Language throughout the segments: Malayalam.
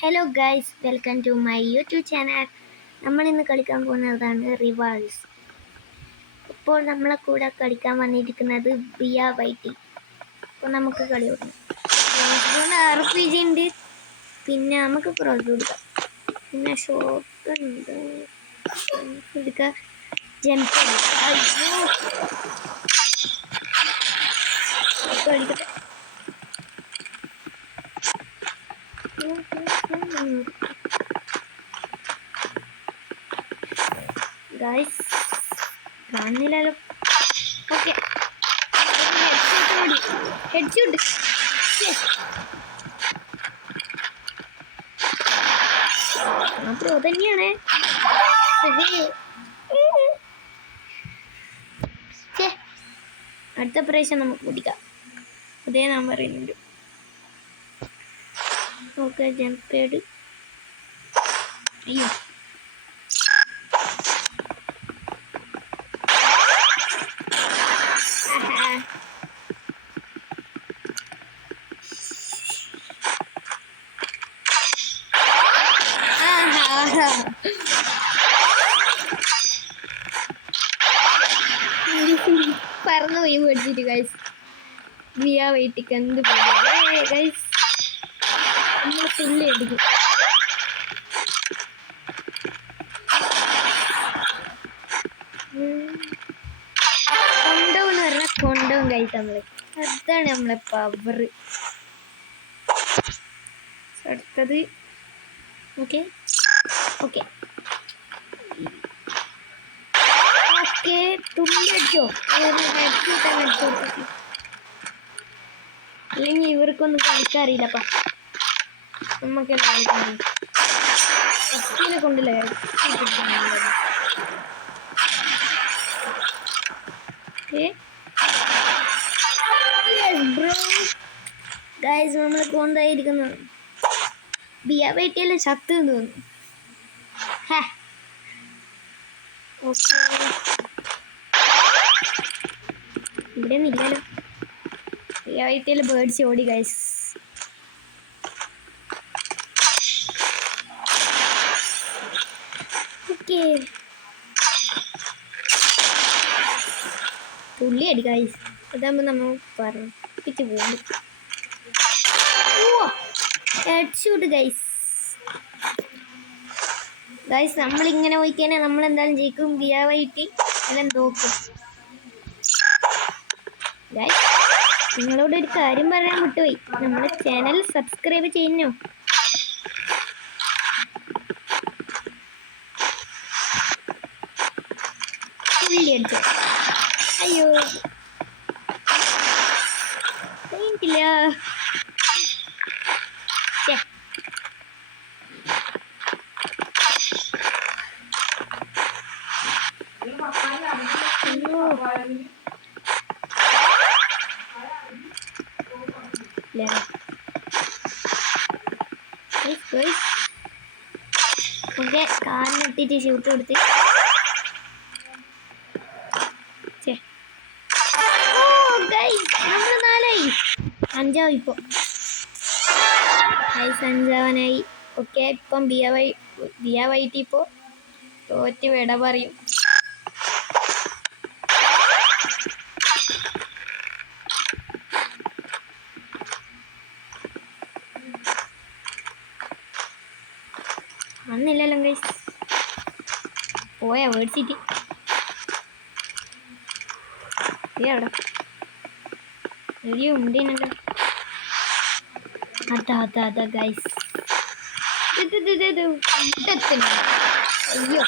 Hello guys, welcome to my YouTube channel. നമ്മളിന്ന് കളിക്കാൻ പോകുന്നതാണ് റിവാൾസ്. ഇപ്പോൾ നമ്മളെ കൂടെ കളിക്കാൻ വന്നിരിക്കുന്നത് ബിയ വൈറ്റി. അപ്പോൾ നമുക്ക് കളി തുടങ്ങാം. RPG ഉണ്ട്, പിന്നെ നമുക്ക് ക്രോസ് കൊടുക്കാം, പിന്നെ ഷോട്ട് ഉണ്ട്, എടുക്കുക, ജംപ് കളിക്കട്ടെ. ഗൈസ് കാണുന്നില്ലല്ലോ. ഓക്കെ, ഹെഡ്ഷൂട്ട് പ്രോ തന്നെയാണ്. അടുത്ത പ്രാവശ്യം നമുക്ക് പിടിക്കാം. അതേ ഞാൻ പറയുന്നുണ്ട്. Okay, jump pad. അയ്യോ, പറന്നു പോയി മേടിച്ചിട്ട് ഗൈസ്. ബിയ വൈറ്റിക്ക് എന്ത് ഗൈസ്, നമ്മൾ പുല്ല് എടുക്കും. കൊണ്ടോന്ന് പറഞ്ഞാൽ കൊണ്ടോവും ഗൈസ്. അതാണ് നമ്മളെ പവർ. അടുത്തത് ഓക്കെ ഓക്കെ ഓക്കെ, തുള്ളിയടിച്ചോ, അല്ലെങ്കിൽ ഇവർക്കൊന്നും കളിക്കാറിയില്ലപ്പ. നമുക്കെല്ലാം കളിക്കാൻ കൊണ്ടില്ല. ഗൈസ്, നമ്മൾ കൊണ്ടായിരിക്കുന്നു. ബിയ വൈറ്റിയെല്ലാം ചത്ത് തോന്നുന്നു. ഇവിടെ നില്ലല്ലോ. ബിയ വൈറ്റിയെല്ലാം പേടിച്ച് ഓടി ഗൈസ്. Okay, തുള്ളിയടി guys. അതാകുമ്പോൾ നമ്മൾ പറപ്പിച്ച് പോകും. Headshot guys. ഗൈസ്, നമ്മളിങ്ങനെ പോയിക്കഴിഞ്ഞാൽ നമ്മളെന്തായാലും ജയിക്കും. ബിയ വൈറ്റി എല്ലാം തോക്കും. ഗൈസ്, നിങ്ങളോട് ഒരു കാര്യം പറയാൻ വിട്ടുപോയി. നമ്മുടെ ചാനൽ സബ്സ്ക്രൈബ് ചെയ്യുന്നു. അടിച്ചോ. അയ്യോ, കഴിഞ്ഞിട്ടില്ല. ഓക്കെ, കാലിനിട്ടിട്ട് ഷൂട്ട് കൊടുത്ത്. നമ്മൾ 4ആയി, 5ആവും ഇപ്പൊ. ഗൈസ്, 5ആവാനായി. ഓക്കെ, ഇപ്പം ബിയ വൈറ്റി ഇപ്പോൾ തോറ്റ് വിട പറയും. അന്നില്ലല്ലോ ഗൈസ്, പോയാ മേടിച്ചിട്ട്. അവിടെ ഉണ്ടീനല്ലോ. അതാ ഗൈസ്. അയ്യോ,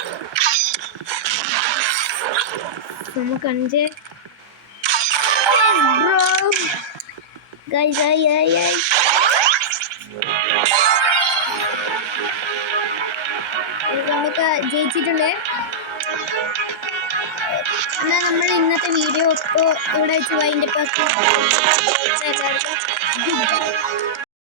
നമുക്ക് 5 ഗൈസ്. നമുക്ക് ജയിച്ചിട്ടുണ്ട്. എന്നാൽ നമ്മൾ ഇന്നത്തെ വീഡിയോ ഇപ്പോൾ ഇവിടെ വെച്ച് വൈൻഡപ്പ് ആക്കി.